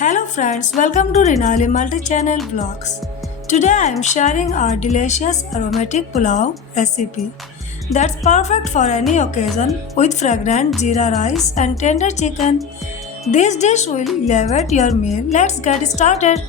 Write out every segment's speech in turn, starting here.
Hello friends, welcome to Rinalim Multi Channel Vlogs. Today I am sharing our delicious aromatic pulao recipe that's perfect for any occasion with fragrant Zeera rice and tender chicken. This dish will elevate your meal. Let's get started.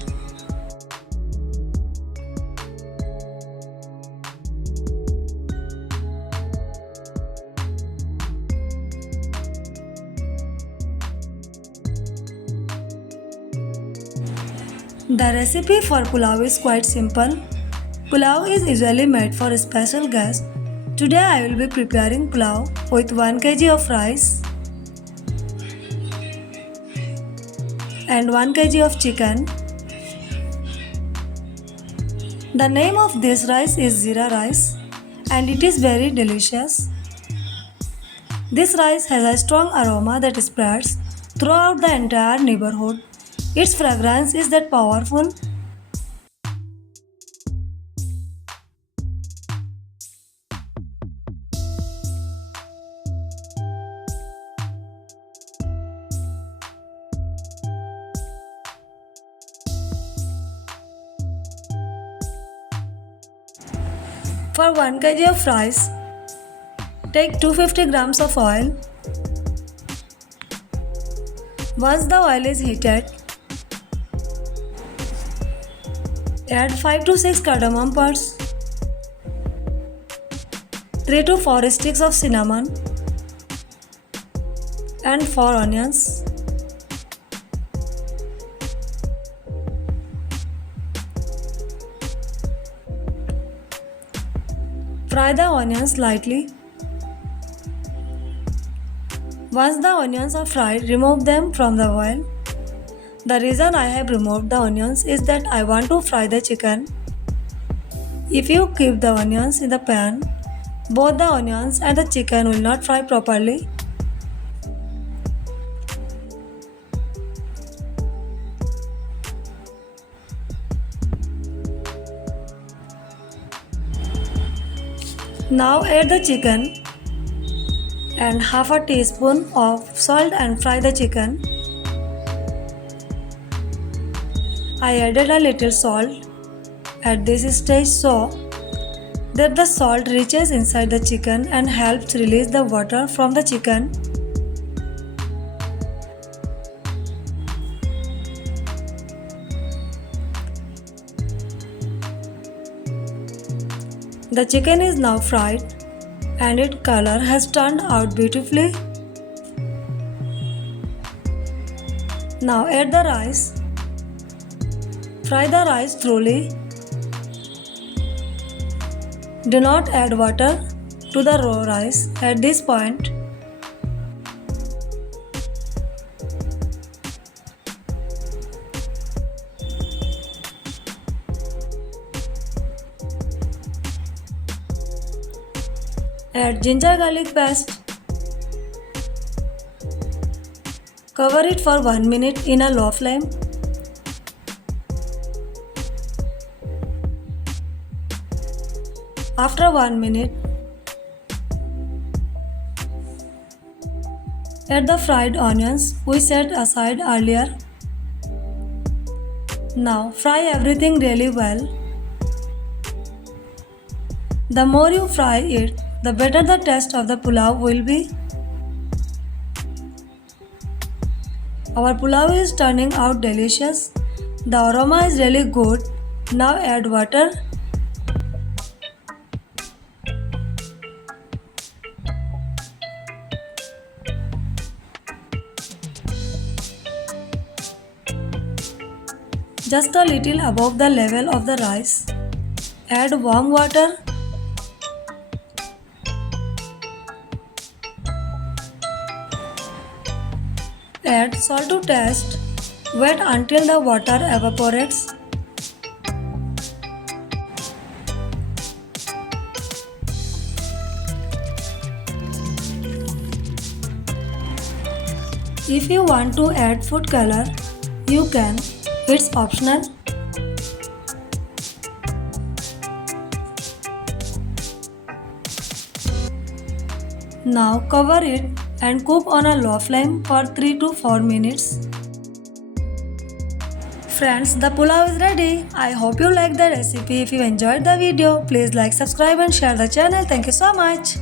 The recipe for pulao is quite simple. Pulao is usually made for special guests. Today I will be preparing pulao with 1 kg of rice and 1 kg of chicken. The name of this rice is Zeera Rice and it is very delicious. This rice has a strong aroma that spreads throughout the entire neighborhood. Its fragrance is that powerful. For 1 kg of rice, take 250 grams of oil. Once the oil is heated, add 5 to 6 cardamom pods, 3 to 4 sticks of cinnamon, and 4 onions. Fry the onions lightly. Once the onions are fried, remove them from the oil. The reason I have removed the onions is that I want to fry the chicken. If you keep the onions in the pan, both the onions and the chicken will not fry properly. Now add the chicken and half a teaspoon of salt and fry the chicken. I added a little salt at this stage so that the salt reaches inside the chicken and helps release the water from the chicken. The chicken is now fried and its color has turned out beautifully. Now add the rice. Fry the rice thoroughly. Do not add water to the raw rice at this point. Add ginger garlic paste. Cover it for 1 minute in a low flame. After 1 minute, add the fried onions we set aside earlier. Now fry everything really well. The more you fry it, the better the taste of the pulao will be. Our pulao is turning out delicious. The aroma is really good. Now add water. Just a little above the level of the rice. Add warm water. Add salt to taste. Wait until the water evaporates. If you want to add food color, you can. It's optional. Now cover it and cook on a low flame for 3 to 4 minutes. Friends, the pulao is ready. I hope you like the recipe. If you enjoyed the video, please like, subscribe and share the channel. Thank you so much.